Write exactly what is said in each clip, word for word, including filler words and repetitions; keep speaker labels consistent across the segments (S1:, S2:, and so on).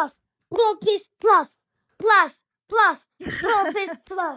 S1: Plus. Propis Plus. Plus. Plus. Propis Plus.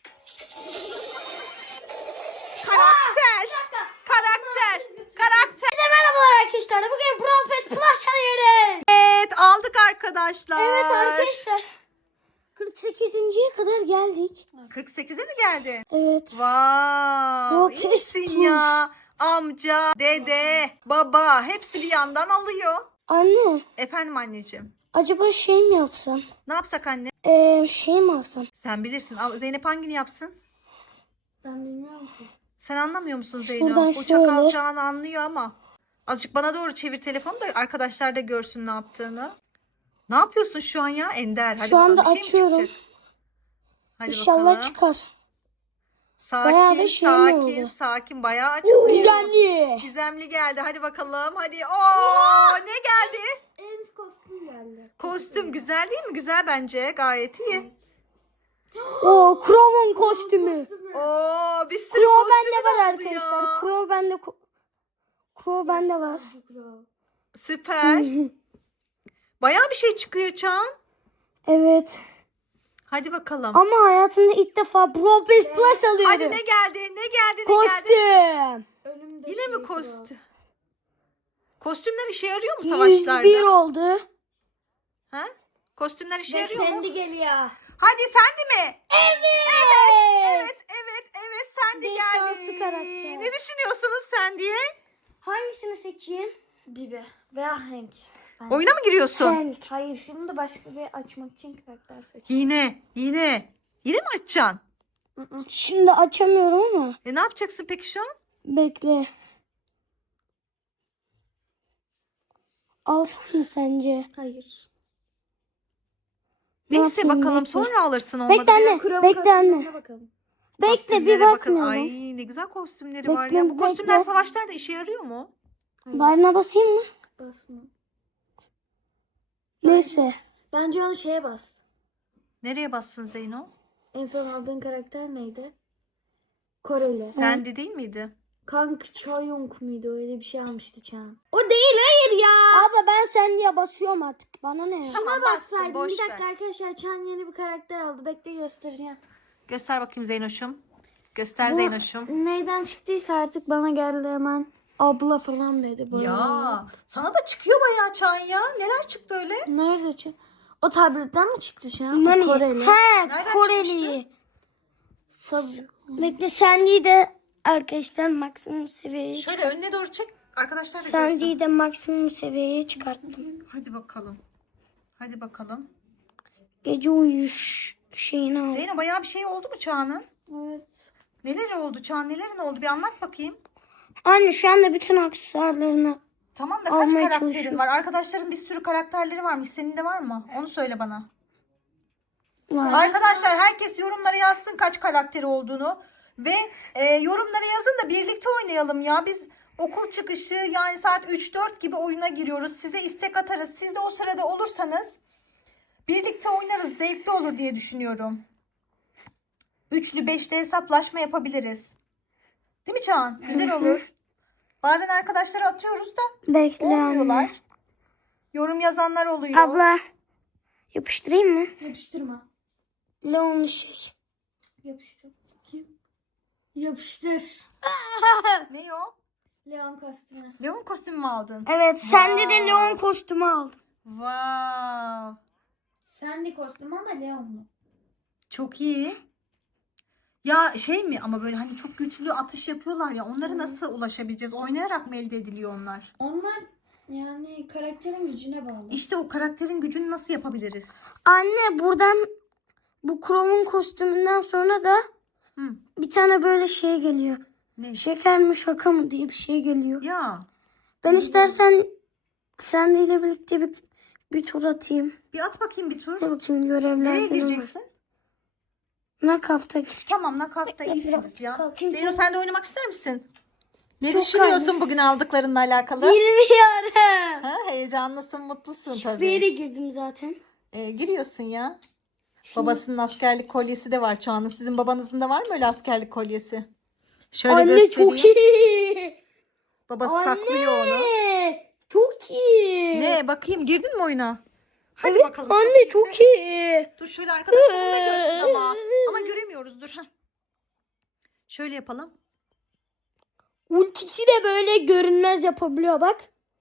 S2: Karakter. Karakter. Karakter.
S1: Merhabalar arkadaşlar. Bugün Propis Plus alıyoruz.
S2: Evet, aldık arkadaşlar.
S1: Evet arkadaşlar. kırk sekizinciye kadar geldik.
S2: kırk sekize mi geldin?
S1: Evet.
S2: Wow.
S1: Propis
S2: İyisin
S1: Plus.
S2: ya. Amca, dede, baba hepsi bir yandan alıyor.
S1: Anne,
S2: Efendim anneciğim.
S1: acaba şey mi yapsam?
S2: Ne yapsak anne?
S1: Ee, şey mi alsam?
S2: Sen bilirsin. Al- Zeynep hangini yapsın?
S1: Ben bilmiyorum ki.
S2: Sen anlamıyor musun
S1: Şuradan
S2: Zeyno? Bu
S1: şöyle.
S2: çakal Çağan anlıyor ama. Azıcık bana doğru çevir telefonu da arkadaşlar da görsün ne yaptığını. Ne yapıyorsun şu an ya Ender? Hadi
S1: Şu
S2: bakalım,
S1: anda
S2: bir şey mi
S1: açıyorum.
S2: çıkacak? Hadi
S1: İnşallah
S2: bakalım.
S1: çıkar.
S2: Sakin,
S1: Bayağı da şey mi
S2: sakin,
S1: oldu?
S2: sakin. Bayağı açılıyor.
S1: Gizemli.
S2: Gizemli geldi. Hadi bakalım. Hadi. Oo, ne geldi?
S1: En kostüm geldi.
S2: Kostüm güzel değil mi? Güzel bence. Gayet iyi.
S1: Oo, Crow'un kostümü.
S2: Oo, bir sürü
S1: Crow
S2: kostümü
S1: bende var
S2: oldu
S1: arkadaşlar.
S2: ya.
S1: Crow bende. Crow bende var.
S2: Süper. Bayağı bir şey çıkıyor Çağan.
S1: Evet.
S2: Hadi bakalım.
S1: Ama hayatımda ilk defa Propis Plus alıyorum.
S2: Hadi ne geldi? Ne geldi? Ne geldi?
S1: Kostüm.
S2: Yine mi kostüm? Kostümler işe yarıyor mu
S1: yüz
S2: savaşlarda?
S1: bir oldu.
S2: Ha? Kostümler işe yarıyor mu?
S1: Sandy geliyor.
S2: Hadi Sandy mi?
S1: Evet.
S2: Evet, evet, evet Sandy
S1: Destansı
S2: geldi.
S1: karakter.
S2: Ne düşünüyorsunuz Sandy'ye?
S1: Hangisini seçeyim?
S3: Bibi veya Hank.
S2: Oyuna mı giriyorsun?
S1: Hank.
S3: Hayır, şimdi başka bir açmak için karakter seç.
S2: Yine, yine. Yine mi açacaksın?
S1: Şimdi açamıyorum ama.
S2: E ne yapacaksın peki şu an?
S1: Bekle. Alsam mı sence?
S3: Hayır.
S1: Ne
S2: Neyse
S1: yapayım,
S2: bakalım
S1: bekle.
S2: sonra alırsın olmadı.
S1: Bekle anne.
S3: Kur'an
S1: Bekle anne.
S3: kostümlerine bakalım.
S1: Bekle bir
S2: Kostümlere bakın.
S1: bakmıyorum.
S2: Ay ne güzel kostümleri var
S1: Bekle,
S2: ya. Bu kostümler
S1: bekle.
S2: savaşlarda işe yarıyor mu?
S1: Bağrına basayım mı?
S3: Basma.
S1: Neyse.
S3: Bence onu şeye bas.
S2: Nereye bassın Zeyno?
S3: En son aldığın karakter neydi? Koreli.
S2: Sandy değil miydi?
S3: Kank Chayong muydu? Öyle bir şey almıştı Çağan. O değil, hayır ya.
S1: Abla ben sen diye basıyorum artık. Bana ne ya?
S2: Tamam,
S3: Şuna
S2: bassın,
S3: bassaydım.
S2: boş
S3: Bir dakika
S2: ver.
S3: arkadaşlar, Çağan yeni bir karakter aldı. Bekle, göstereceğim.
S2: Göster bakayım Zeynoş'um. Göster
S3: Bu
S2: Zeynoş'um.
S3: neyden çıktıysa artık bana geldi hemen. Abla falan dedi böyle.
S2: Ya sana da çıkıyor bayağı Çağan ya. Neler çıktı öyle?
S3: Nerede Çağan? O tabletten mi çıktı Çağan?
S1: Nani?
S3: O Koreli.
S1: He,
S2: Nereden
S1: Koreli.
S3: Sab-
S1: Bekle Sandy'yi de arkadaşlar maksimum seviyeye çık-
S2: Şöyle önüne doğru çek. Arkadaşlar da görsün.
S1: Sandy'yi de maksimum seviyeye çıkarttım.
S2: Hadi bakalım. Hadi bakalım.
S1: Gece uyuş şeyini aldım.
S2: Zeyno bayağı bir şey oldu mu Çağan'ın?
S3: Evet.
S2: Neler oldu Çağan? Nelerin oldu? Bir anlat bakayım.
S1: Anne şu anda bütün aksesuarlarını
S2: Tamam da kaç
S1: Almaya
S2: karakterin
S1: çalışıyorum.
S2: var? Arkadaşların bir sürü karakterleri varmış. Senin de var mı? Onu söyle bana.
S1: var.
S2: Arkadaşlar herkes yorumlara yazsın kaç karakteri olduğunu. Ve e, yorumlara yazın da birlikte oynayalım ya. Biz okul çıkışı yani saat üç dört gibi oyuna giriyoruz. Size istek atarız. Siz de o sırada olursanız birlikte oynarız. Zevkli olur diye düşünüyorum. Üçlü beşli hesaplaşma yapabiliriz. Değil mi Çağan? Güzel olur. Bazen arkadaşlara atıyoruz da
S1: Bekle
S2: olmuyorlar.
S1: anne.
S2: Yorum yazanlar oluyor.
S1: Abla yapıştırayım mı?
S3: Yapıştırma.
S1: Leon şey.
S3: Yapıştır. Kim? Yapıştır.
S2: Ne o?
S3: Leon kostümü.
S2: Leon kostümü mü aldın?
S1: Evet sende de
S2: Wow.
S1: Leon kostümü aldım.
S2: Wow.
S3: Sen de kostüm ama Leon'lu.
S2: Çok iyi. Ya şey mi ama böyle hani çok güçlü atış yapıyorlar ya onlara nasıl ulaşabileceğiz? Oynayarak mı elde ediliyor onlar?
S3: Onlar yani karakterin gücüne bağlı.
S2: İşte o karakterin gücünü nasıl yapabiliriz?
S1: Anne buradan bu Crow'un kostümünden sonra da
S2: Hı.
S1: bir tane böyle şey geliyor.
S2: Ne?
S1: Şeker mi şaka mı diye bir şey geliyor.
S2: Ya
S1: Ben istersen sen ile birlikte bir, bir tur atayım.
S2: bir at bakayım bir tur.
S1: Dur bakayım görevler
S2: Nereye
S1: falan var.
S2: gireceksin?
S1: Nakafta gideceğim.
S2: Tamam nakatta iyisiniz ya.
S1: kalkayım.
S2: Zeyno sen de oynamak ister misin? Ne
S1: Çok
S2: düşünüyorsun bugün aldıklarınla alakalı?
S1: Bilmiyorum.
S2: Ha, heyecanlısın, mutlusun
S1: Bir
S2: tabii.
S1: yere girdim zaten.
S2: Ee, giriyorsun ya. Babasının askerlik kolyesi de var Çağan'ın. Sizin babanızın da var mı öyle askerlik kolyesi? Şöyle
S1: Anne
S2: göstereyim.
S1: çok iyi.
S2: Babası
S1: Anne
S2: saklıyor onu.
S1: çok iyi.
S2: Ne bakayım girdin mi oyuna? Hadi
S1: Evet,
S2: bakalım.
S1: anne
S2: iyisi.
S1: çok iyi.
S2: Dur şöyle arkadaşlarım da görsün ama. Ama göremiyoruz dur. Heh. Şöyle yapalım.
S1: Ultisi de böyle görünmez yapabiliyor bak.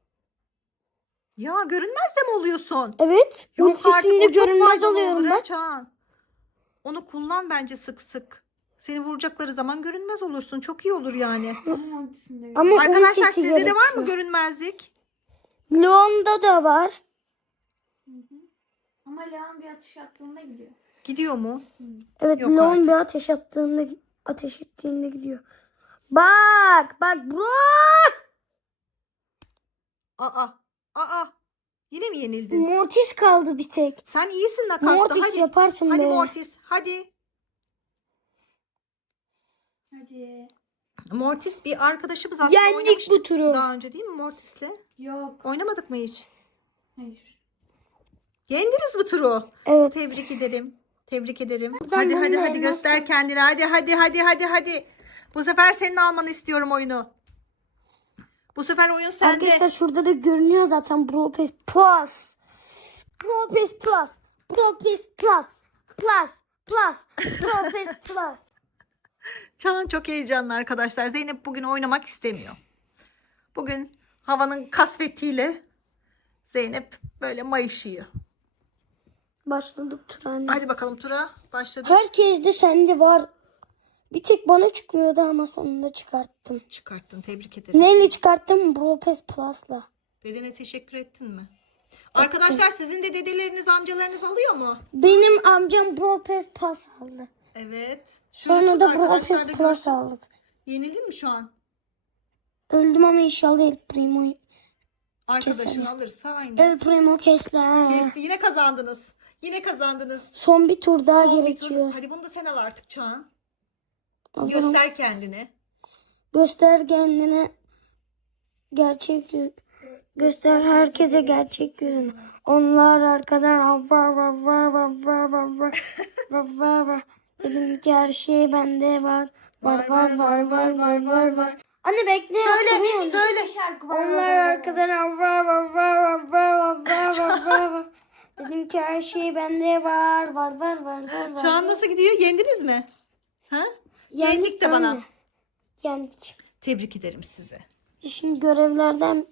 S2: Ya görünmez de mi oluyorsun?
S1: Evet.
S2: Yok artık,
S1: Ultisinde
S2: o çok
S1: görünmez
S2: faydalı
S1: oluyorum
S2: olur ha
S1: bak.
S2: Çağan. Onu kullan bence sık sık. Seni vuracakları zaman görünmez olursun. Çok iyi olur yani.
S3: Ama ultisinde yok.
S1: Ama
S2: Arkadaşlar
S1: ultisi
S2: sizde de var mı
S1: gerekiyor.
S2: görünmezlik?
S1: Leon'da da var.
S3: Hı hı. Ama Leon bir atış attığında gidiyor.
S2: Gidiyor mu?
S1: Evet,
S2: Yok
S1: Leon
S2: artık.
S1: bir ateş attığında ateş ettiğinde gidiyor. Bak bak Brock.
S2: Aa, aa. Yine mi yenildin?
S1: Mortis kaldı bir tek.
S2: Sen iyisin nakatta.
S1: Mortis
S2: Hadi.
S1: yaparsın
S2: Hadi
S1: be.
S2: Mortis. Hadi.
S3: Hadi.
S2: Mortis bir arkadaşımız aslında
S1: Yendik
S2: oynamıştık
S1: bu turu.
S2: daha önce değil mi Mortis'le?
S3: Yok.
S2: Oynamadık mı hiç?
S3: Hayır.
S2: Yendiniz bu turu.
S1: Evet.
S2: Tebrik ederim. Tebrik ederim.
S1: Buradan
S2: hadi
S1: ben
S2: hadi
S1: de
S2: hadi
S1: elmas
S2: göster
S1: var.
S2: kendini. Hadi hadi hadi hadi hadi. Bu sefer senin almanı istiyorum oyunu. Bu sefer oyun sende.
S1: Arkadaşlar şurada da görünüyor zaten Brawl Pass Plus. Brawl Pass Plus. Brawl Pass Plus. Plus. Plus. Brawl Pass Plus.
S2: Çağan çok heyecanlı arkadaşlar. Zeynep bugün oynamak istemiyor. Bugün havanın kasvetiyle Zeynep böyle mayışıyor.
S1: Başladık tura anne.
S2: Hadi bakalım tura başladı.
S1: Herkes de sende var. Bir tek bana çıkmıyordu ama sonunda çıkarttım.
S2: Çıkarttın, tebrik ederim.
S1: Neyle çıkarttım? Brawl Pass Plus'la.
S2: Dedene teşekkür ettin mi? Arkadaşlar sizin de dedeleriniz, amcalarınız alıyor mu?
S1: Benim amcam Brawl Pass Plus aldı.
S2: Evet. Şöyle
S1: Sonra
S2: tut,
S1: da Brawl
S2: arkadaşlar
S1: Pass
S2: da
S1: Plus
S2: görsün.
S1: aldık.
S2: Yenildin mi şu an?
S1: Öldüm ama inşallah El Primo.
S2: Arkadaşın
S1: Keselim.
S2: alırsa aynı.
S1: El Primo kesler.
S2: Kesti. Yine kazandınız. Yine kazandınız.
S1: Son bir tur daha
S2: Son bir
S1: gerekiyor.
S2: tur. Hadi bunu da sen al artık Çağan.
S1: Alırım.
S2: Göster kendini.
S1: Göster kendine gerçek yüz. Göster herkese gerçek yüzünü. Onlar arkadan var var var var var var var var var var. Dedim ki her şey bende var. Var var var var var var var. Anne bekle. hatırlıyor musun?
S2: Söyle, söyle.
S3: Şarkı var.
S1: Onlar arkadan var var var var var var var var var var. Dedim ki her şey bende var var var var var var.
S2: Çağan nasıl gidiyor? Yendiniz mi? Ha? Yendik de bana.
S1: anne. Yendik.
S2: Tebrik ederim size.
S1: Şimdi görevlerden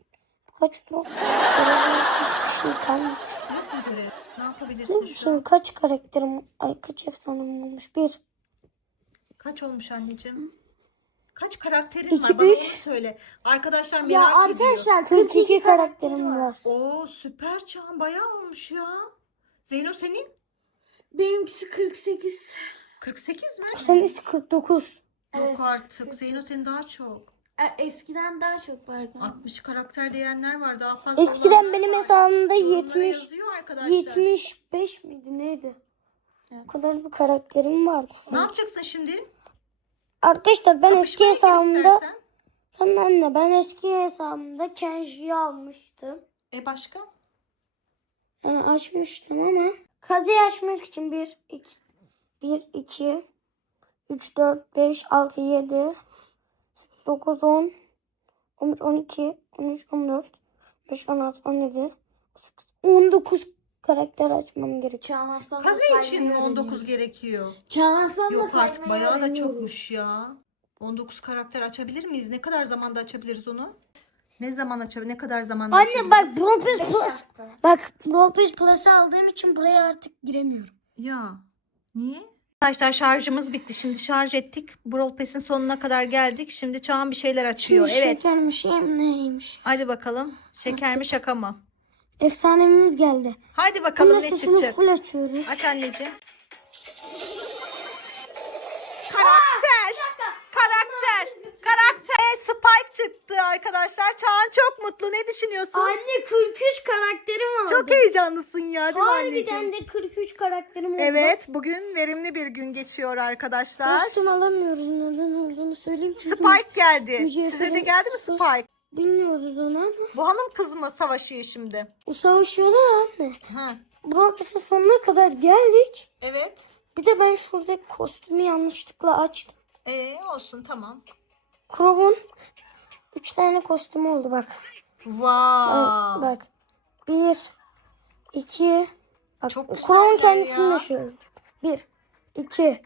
S1: kaç tur? Görevler hiçbir şey kalmadı.
S2: Yok mu görev? Ne yapabilirsin şu an?
S1: Şimdi kaç karakterim, ay kaç efsanem olmuş? Bir.
S2: Kaç olmuş anneciğim? Kaç karakterin
S1: İki,
S2: var? Bana onu
S1: üç.
S2: söyle. Arkadaşlar merak
S3: Ya
S2: ediyor.
S3: arkadaşlar
S1: kırk iki karakterim var.
S2: Oo süper Çağan, bayağı olmuş ya. Zeyno senin?
S3: Benimkisi kırk sekiz.
S2: kırk sekiz mi?
S1: Senin kırk dokuz.
S2: Yok
S3: Evet.
S2: artık. Zeyno senin daha çok.
S3: E, Eskiden daha çok vardı.
S2: altmış karakter diyenler var. Daha fazla
S1: Eskiden
S2: olanlar
S1: benim
S2: var.
S1: hesabımda
S2: Yorumlara
S1: yetmiş
S2: yazıyor arkadaşlar.
S1: yetmiş beş miydi neydi? O kadar bir karakterim vardı
S2: Ne
S1: sanki.
S2: yapacaksın şimdi?
S1: Arkadaşlar ben eski
S2: Kapışmaya gir
S1: hesabımda
S2: istersen.
S1: tamam anne ben eski hesabımda Kenji'yi almıştım.
S2: E başka?
S1: Yani açmıştım ama kazıyı açmak için bir, iki, bir, iki, üç, dört, beş, altı, yedi, dokuz, on, on bir, on iki, on üç, on dört, on beş, on altı, on yedi, on sekiz, on dokuz karakter açmam gerekiyor.
S3: Çağan Aslan da
S2: Kazı için mi
S3: saymayı
S2: on dokuz
S3: öğreniyoruz.
S2: gerekiyor?
S3: Çağan Aslan da
S2: Yok artık,
S3: saymayı
S2: bayağı da
S3: öğreniyoruz.
S2: çokmuş ya. on dokuz karakter açabilir miyiz? Ne kadar zamanda açabiliriz onu? Ne zaman açabilir? Ne kadar zamanda
S1: Anne
S2: açabiliriz?
S1: bak Brawl Pass
S3: Beş
S1: Plus.
S3: hafta.
S1: Bak Brawl Pass Plus'ı aldığım için buraya artık giremiyorum.
S2: Ya niye? Arkadaşlar şarjımız bitti. Şimdi şarj ettik. Brawl Pass'in sonuna kadar geldik. Şimdi Çağan bir şeyler açıyor.
S1: Şimdi
S2: Evet.
S1: şeker mi şey mi neymiş?
S2: Hadi bakalım. Şeker mi şaka mı?
S1: Efsanemiz geldi.
S2: Hadi
S1: Bunun
S2: bakalım
S1: da
S2: ne
S1: sesini
S2: çıkacak.
S1: full açıyoruz.
S2: Aç anneciğim. Karakter. Karakter. Karakter. Evet, Spike çıktı arkadaşlar. Çağan çok mutlu. Ne düşünüyorsun?
S1: Anne kırk üç karakterim oldu.
S2: Çok heyecanlısın ya, değil mi
S1: Harbiden
S2: anneciğim?
S1: de kırk üç karakterim oldu.
S2: Evet, bugün verimli bir gün geçiyor arkadaşlar.
S1: Kostüm alamıyoruz. Neden olduğunu söyleyeyim. Çünkü
S2: Spike geldi.
S1: Mücevherim
S2: Size de geldi mi
S1: sıfır.
S2: Spike?
S1: bilmiyoruz onu ama.
S2: Bu hanım kız mı savaşıyor şimdi?
S1: O savaşıyorlar anne.
S2: Hı.
S1: Brawl Pass'in sonuna kadar geldik.
S2: Evet.
S1: Bir de ben şuradaki kostümü yanlışlıkla açtım.
S2: Ee, olsun tamam.
S1: Crow'un üç tane kostümü oldu bak.
S2: Wow.
S1: Bak. Bir, iki. Bak,
S2: Çok güzeller
S1: Kur'an kendisini
S2: ya.
S1: de şöyle. bir, iki,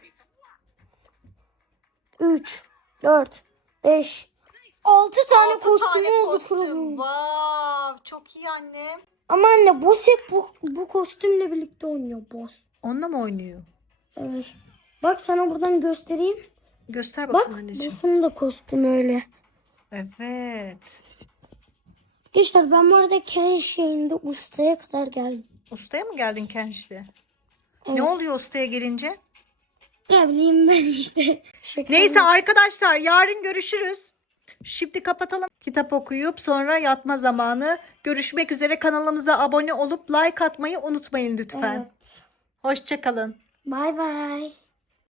S1: üç, dört, beş, altı tane
S2: Altı
S1: kostümü
S2: tane
S1: oldu
S2: kostüm.
S1: Kur'an'ın.
S2: Wow, çok iyi annem.
S1: Ama anne boss hep bu, bu kostümle birlikte oynuyor boss.
S2: Onunla mı oynuyor?
S1: Evet. Bak sana buradan göstereyim.
S2: Göster
S1: Bak
S2: bakalım anneciğim.
S1: boss'un da kostümü öyle.
S2: Evet.
S1: Arkadaşlar ben bu arada Ken şeyinde ustaya kadar geldim.
S2: Ustaya mı geldin Kenş'te?
S1: Evet.
S2: Ne oluyor ustaya gelince?
S1: Ne bileyim ben işte. Şaka
S2: Neyse
S1: mı?
S2: arkadaşlar yarın görüşürüz. Şimdi kapatalım. Kitap okuyup sonra yatma zamanı. Görüşmek üzere. Kanalımıza abone olup like atmayı unutmayın lütfen.
S1: Evet.
S2: Hoşça kalın.
S1: Bay bay.